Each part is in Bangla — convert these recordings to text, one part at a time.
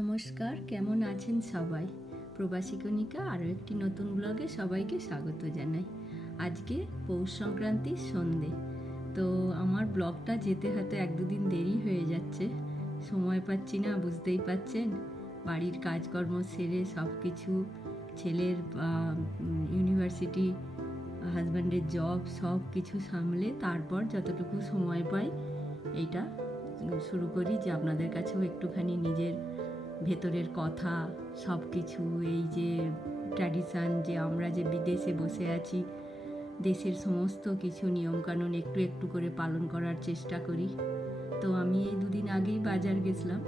নমস্কার, কেমন আছেন সবাই? প্রবাসী কণিকা আরও একটি নতুন ব্লগে সবাইকে স্বাগত জানাই। আজকে পৌষ সংক্রান্তির সন্ধে, তো আমার ব্লগটা যেতে হয়তো 1-2 দিন দেরি হয়ে যাচ্ছে। সময় পাচ্ছি না, বুঝতেই পাচ্ছেন। বাড়ির কাজকর্ম সেরে সব কিছু, ছেলের ইউনিভার্সিটি, হাজব্যান্ডের জব, সব কিছু সামলে তারপর যতটুকু সময় পাই এইটা শুরু করি যে আপনাদের কাছেও একটুখানি নিজের ভেতরের কথা সব কিছু, এই যে ট্র্যাডিশান, যে আমরা যে বিদেশে বসে আছি, দেশের সমস্ত কিছু নিয়মকানুন একটু একটু করে পালন করার চেষ্টা করি। তো আমি এই 2 দিন আগেই বাজার গেছিলাম।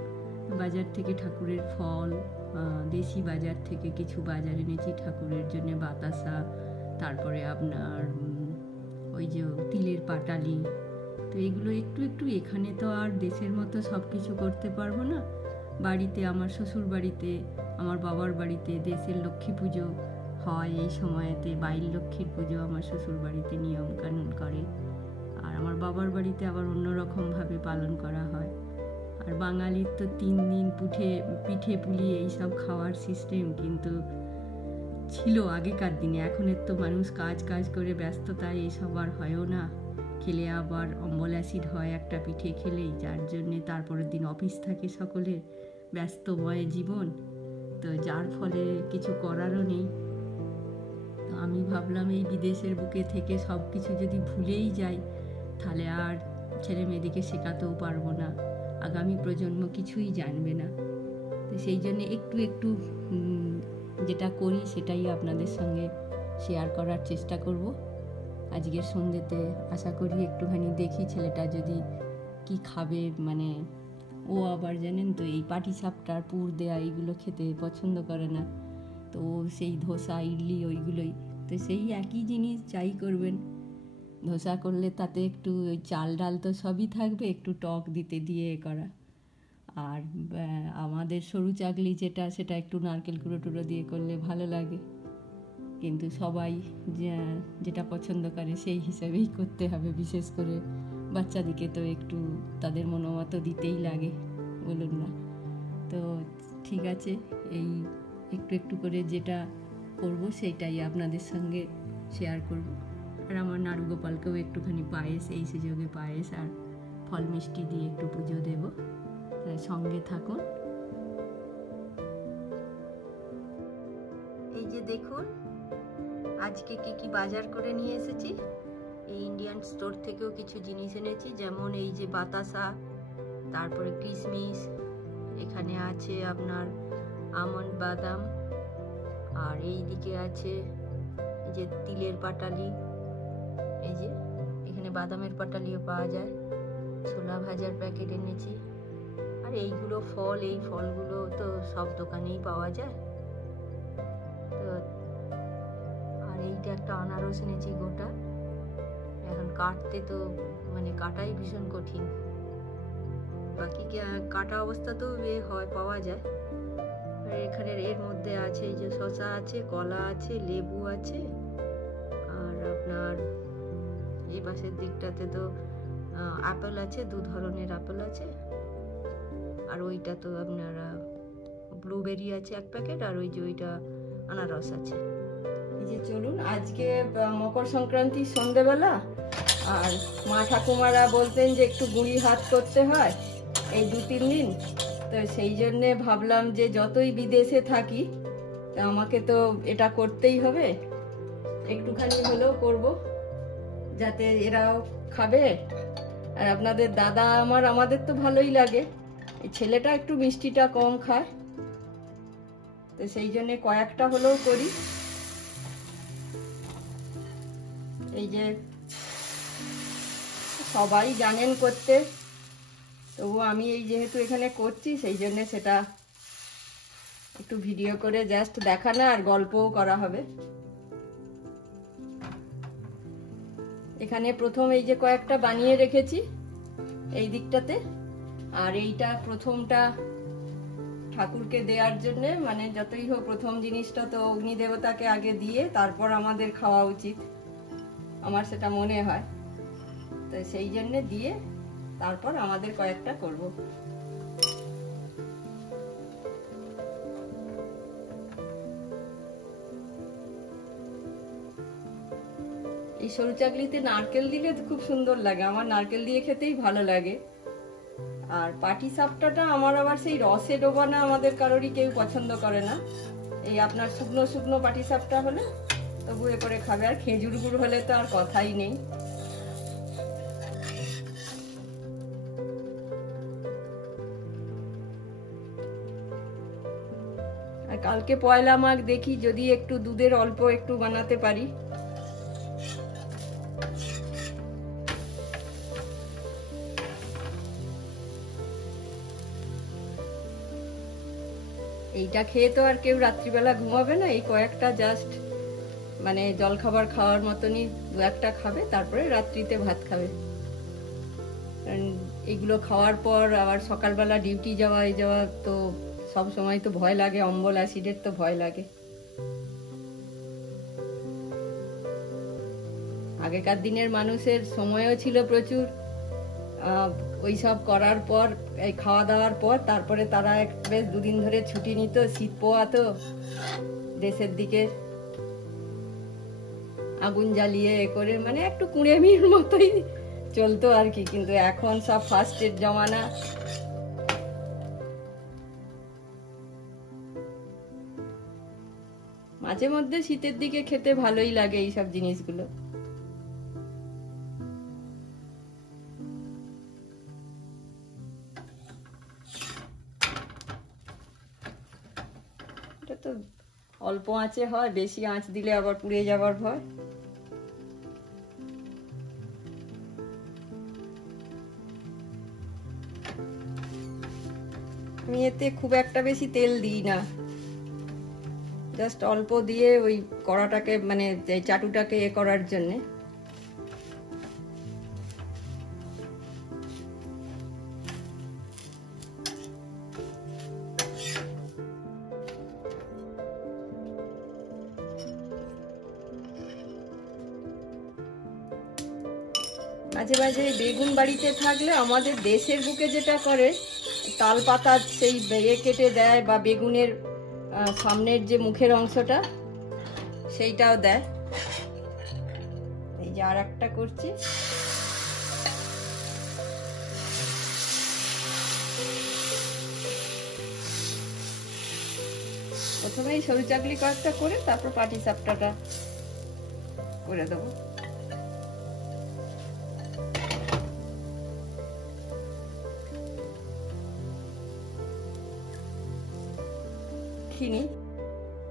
বাজার থেকে ঠাকুরের ফল, দেশি বাজার থেকে কিছু বাজার এনেছি ঠাকুরের জন্য, বাতাসা, তারপরে আপনার ওই যে তিলের পাটালি। তো এগুলো একটু একটু, এখানে তো আর দেশের মতো সব কিছু করতে পারবো না। বাড়িতে, আমার শ্বশুর বাড়িতে, আমার বাবার বাড়িতে দেশের লক্ষ্মী পুজো হয় এই সময়তে, বাইর লক্ষ্মীর পুজো আমার শ্বশুর বাড়িতে নিয়ম কানুন করে, আর আমার বাবার বাড়িতে আবার অন্যরকমভাবে পালন করা হয়। আর বাঙালির তো 3 দিন পিঠে পুলি এইসব খাওয়ার সিস্টেম কিন্তু ছিল আগেকার দিনে। এখনের তো মানুষ কাজ করে ব্যস্ততায় এইসব আর হয়ও না। খেলে আবার অম্বল অ্যাসিড হয় একটা পিঠে খেলেই, যার জন্যে তারপরের দিন অফিস থাকে সকলের, ব্যস্তময় জীবন, তো যার ফলে কিছু করারও নেই। তো আমি ভাবলাম এই বিদেশের বুকে থেকে সব কিছু যদি ভুলেই যাই, তাহলে আর ছেলে মেয়েদিকে শেখাতেও পারবো না, আগামী প্রজন্ম কিছুই জানবে না। তো সেই জন্যে একটু একটু যেটা করি সেটাই আপনাদের সঙ্গে শেয়ার করার চেষ্টা করব। আজকের সন্ধ্যেতে আশা করি একটুখানি দেখি ছেলেটা যদি কি খাবে, মানে ও আবার জানেন তো এই পাটিসাপটার পুর দেয়া এইগুলো খেতে পছন্দ করে না। তো সেই ধোসা, ইডলি ওইগুলোই, তো সেই একই জিনিস যাই করবেন, ধোসা করলে তাতে একটু ওই চাল ডাল তো সবই থাকবে, একটু টক দিয়ে করা। আর আমাদের সরু চাকলি যেটা, সেটা একটু নারকেল কুড়ো দিয়ে করলে ভালো লাগে। কিন্তু সবাই যেটা পছন্দ করে সেই হিসাবেই করতে হবে, বিশেষ করে বাচ্চাদিকে তো একটু তাদের মনোমতো দিতেই লাগে, বলুন না? তো ঠিক আছে, এই একটু একটু করে যেটা করব সেইটাই আপনাদের সঙ্গে শেয়ার করব। আর আমার নাড়ুগোপালকেও একটুখানি পায়েস, এই সুযোগে পায়েস আর ফল মিষ্টি দিয়ে একটু পুজো দেব। সঙ্গে থাকুন। এই যে দেখুন আজকে কি বাজার করে নিয়ে এসেছি। এই ইন্ডিয়ান স্টোর থেকেও কিছু জিনিস এনেছি, যেমন এই যে বাতাসা, তারপরে কিশমিশ, এখানে আছে আপনার আমন্ড বাদাম, আর এই দিকে আছে এই যে তিলের পাটালি, এই যে এখানে বাদামের পাটালিও পাওয়া যায়, ছোলা ভাজার প্যাকেট এনেছি। আর এইগুলো ফল, এই ফলগুলো তো সব দোকানেই পাওয়া যায়। তো আর এইটা একটা আনারস এনেছি গোটা, এখন কাটতে তো মানে কাটাই ভীষণ কঠিন, বাকি কাটা অবস্থা তো হয়, পাওয়া যায়। আর এখানে এর মধ্যে আছে এই যে শসা আছে, কলা আছে, লেবু আছে, আর আপনার এই পাশের দিকটাতে তো আপেল আছে, 2 ধরনের আপেল আছে, আর ওইটা তো আপনার ব্লুবেরি আছে 1 প্যাকেট, আর ওই যে ওইটা আনারস আছে। এই যে চলুন, আজকে মকর সংক্রান্তির সন্ধ্যেবেলা, আর মা ঠাকুমারা বলতেন যে একটু গুঁড়ি হাত করতে হয় এই 2-3 দিন, তো সেই জন্যে ভাবলাম যে যতই বিদেশে থাকি আমাকে তো এটা করতেই হবে, একটুখানি হলেও করব, যাতে এরাও খাবে। আর আপনাদের দাদা আমাদের তো ভালোই লাগে, এই ছেলেটা একটু মিষ্টিটা কম খায়, তো সেই জন্য কয়েকটা হলেও করি। এই যে সবাই জানেন করতে, তবু আমি এই যেহেতু এখানে করছি সেই জন্য সেটা একটু ভিডিও করে জাস্ট দেখানো, আর গল্পও করা হবে। এখানে প্রথম এই যে কয়েকটা বানিয়ে রেখেছি এই দিকটাতে, আর এইটা প্রথমটা ঠাকুরকে দেওয়ার জন্যে, মানে যতই হোক প্রথম জিনিসটা তো অগ্নি দেবতাকে আগে দিয়ে তারপর আমাদের খাওয়া উচিত, আমার সেটা মনে হয়। তো সেই জন্যে দিয়ে তারপর আমাদের কয়েকটা করব। এই সরু চাকলিতে নারকেল দিলে খুব সুন্দর লাগে, আমার নারকেল দিয়ে খেতেই ভালো লাগে। আর পাটিসাপটাটা আমার আবার সেই রসে ডোবানো আমাদের কারোরই কেউ পছন্দ করে না। এই আপনার শুকনো শুকনো পাটিসাপটা হলে তবু এ করে খাবে, আর খেজুর গুড় হলে তো আর কথাই নেই। আর কালকে পয়লা মাঘ, দেখি যদি একটু দুধের অল্প একটু বানাতে পারি। এইটা খেয়ে তো আর কেউ রাত্রিবেলা ঘুমাবে না, এই কয়েকটা জাস্ট মানে জলখাবার খাওয়ার মতনই দু একটা খাবে, তারপরে রাত্রিতে ভাত খাবে। এগুলো খাওয়ার পর আবার সকালবেলা ডিউটি যাওয়া এই যাওয়া তো সব সময় তো ভয় লাগে, অম্বল অ্যাসিডের তো ভয় লাগে। আগেকার দিনের মানুষের সময়ও ছিল প্রচুর, ওই সব করার পর এই খাওয়া দাওয়ার পর তারপরে তারা বেশ দুদিন ধরে ছুটি নিত, শীত পোয়াতো, দেশের দিকে আগুন জ্বালিয়ে এ করে মানে একটু কুঁড়েমির মতোই চলতো আর কি। কিন্তু এখন সব ফার্স্ট এড জমানা, মাঝে মধ্যে শীতের দিকে খেতে ভালোই লাগে এইসব জিনিসগুলো। এটা তো অল্প আঁচে হয়, বেশি আঁচ দিলে আবার পুড়ে যাবার ভয়। আমি এতে খুব একটা বেশি তেল দিই না, জাস্ট অল্প দিয়ে ওই কড়াটাকে মানে চাটুটাকে এ করার জন্যে। মাঝে মাঝে বেগুন বাড়িতে থাকলে আমাদের দেশের বুকে যেটা করে, তাল পাতার সেই বেয়ে কেটে দেয় বা বেগুনের সামনের যে মুখের অংশটা সেইটাও দেয়। এই যে আর একটা করছি, প্রথমে এই সরু চাকলি কয়েকটা করে তারপর পাটিসাপটাটা করে দেবো।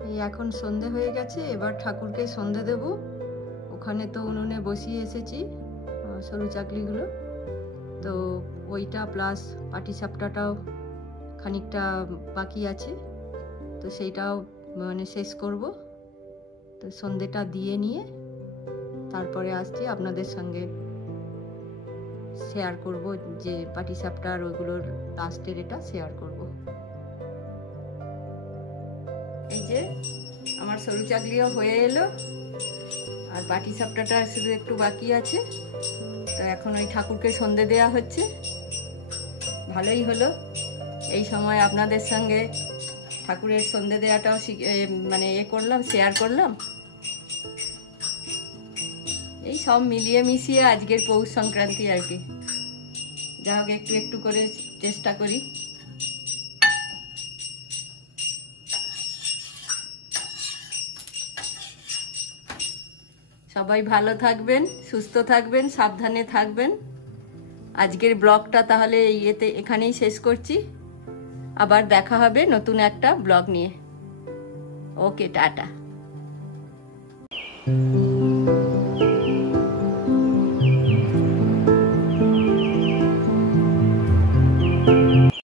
এই এখন সন্ধে হয়ে গেছে, এবার ঠাকুরকে সন্ধে দেব। ওখানে তো উনুনে বসিয়ে এসেছি সরু চাকলিগুলো, তো ওইটা প্লাস পাটিসাপটাটাও খানিকটা বাকি আছে, তো সেইটাও মানে শেষ করব। তো সন্ধেটা দিয়ে নিয়ে তারপরে আসছি আপনাদের সঙ্গে শেয়ার করব, যে পাটিসাপটা আর ওইগুলোর লাস্টের এটা শেয়ার করব। এই যে আমার সরু চাকলিও হয়ে এলো, আর পাটিসাপটাটা শুধু একটু বাকি আছে। তো এখন ওই ঠাকুরকে সন্ধে দেয়া হচ্ছে। ভালোই হলো এই সময় আপনাদের সঙ্গে ঠাকুরের সন্ধে দেওয়াটাও মানে করলাম, শেয়ার করলাম। এই সব মিলিয়ে মিশিয়ে আজকের পৌষ সংক্রান্তি আর কি, যা হোক একটু একটু করে চেষ্টা করি। সবাই ভালো থাকবেন, সুস্থ থাকবেন, সাবধানে থাকবেন। আজকের ব্লগটা তাহলে এখানেই শেষ করছি। আবার দেখা হবে নতুন একটা ব্লগ নিয়ে। ওকে, টাটা।